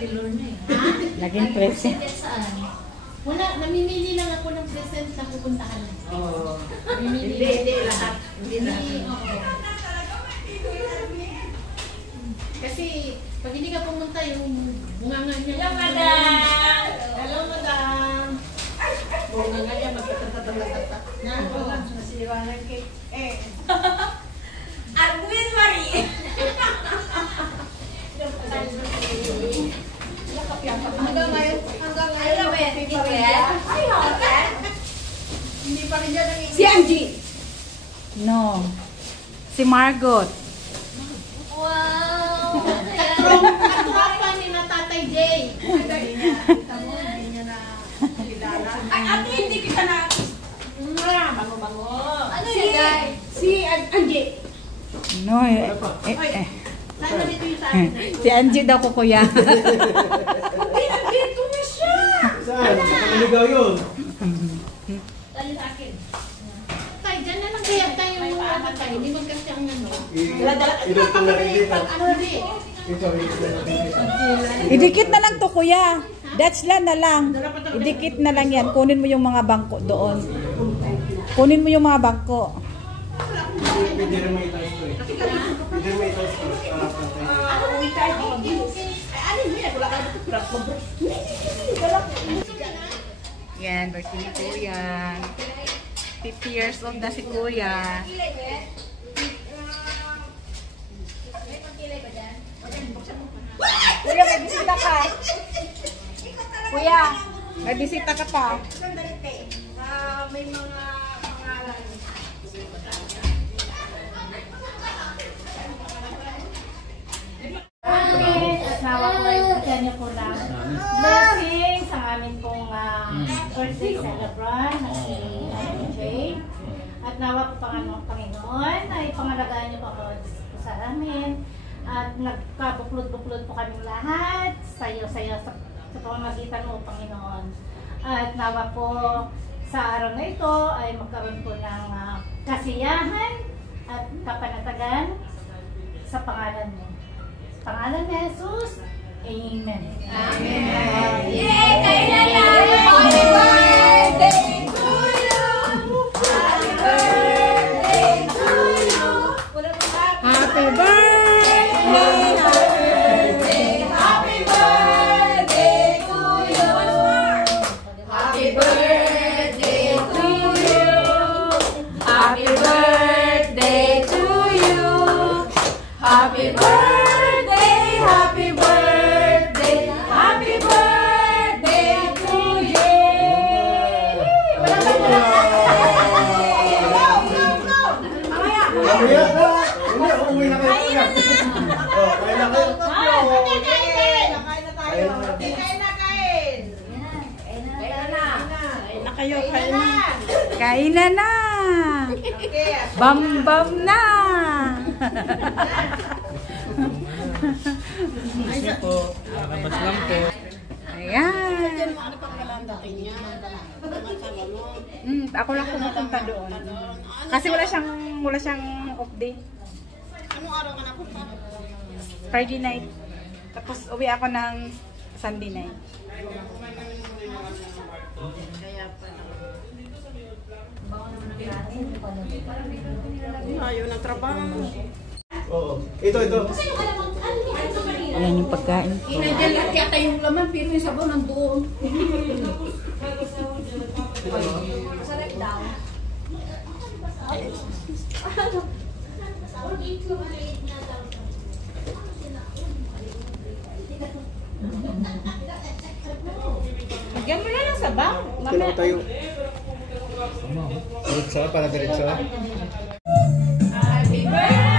ni Lorna eh. Ha? Naging present. Saan? Wala, namimili lang ako ng present na pupuntahan. Oo. Namimili. Hindi lahat. Hindi lahat. Oo. Kasi, pag hindi ka pumunta, yung bunganga niya. Hello, madam! Hello, madam! Bunganga niya, magkatatatatatat. Na, oo. Nasiliwanan kay... Agwin Marie! Hanggang ngayon, Hindi pa rin siya. hindi pa rin dyan ang Si Angie! No. Si Margot. Wow! Katrapan ni na Tatay Jay. Hindi niya na kilala. Ay, ate, hindi kita na... Bango-bango. Ano yun, guys? Si Angie. No, Sana dito yung sa akin. si Angie daw ko kuya. Ay, nandito na siya! Saan? Nakaligaw yun. Dali sa akin. Tay, dyan na lang kaya tayo ano tayo. Hindi magkasya ang ano. Ilutong na rin dito. Ano rin? Ito, ilutong na rin dito. Idikit na lang to kuya. Dutch lang na lang. Idikit na lang yan. Kunin mo yung mga bangko doon. Kunin mo yung mga bangko. Pwede rin may itaas to eh. Pwede rin may itaas to. Yan, birthday ni kuya. 50 years old na si kuya. Kuya, may bisita ka. Kuya, may bisita ka pa. May mga pangalan. At nawa ko ay kanya po lang blessing sa amin pong birthday celebrant na si Jay. At nawa po Panginoon ay pangalagaan niyo po ako sa amin. At nagkabuklod-buklod po kami lahat. Sayo-sayo sa pamamagitan mo, Panginoon. At nawa po sa araw na ito ay magkaroon po ng kasiyahan at kapanatagan sa pangalan mo. Sa pangalan ni Jesus, Amen. Amen. Yay! Kailan na! Happy birthday to you! Happy birthday to you! Happy birthday! Happy birthday to you! Happy birthday to you! Happy birthday to you! Happy birthday! Happy birthday! Happy birthday to you! Wala ka na! Go! Mamaya! Mamaya na! Hindi, umuwi na kayo. Kain na! Oh, kain na kayo. Kain na na! Bam-bam na! Sige po. Nakabas lang po. Ayan. Ako lang pumupunta doon. Kasi wala siyang off day. Anong araw ka napunta? Friday night. Tapos uwi ako ng Sunday night. Ayaw ng trabaho. Oo. Ito. Ayan yung pagkain ko. Nandiyan lahat yata yung laman, pero yung sabaw nandoon. Sarap daw. Lagyan mo na lang sabaw. Kailangan tayo. Diretso, para diretso. Happy birthday!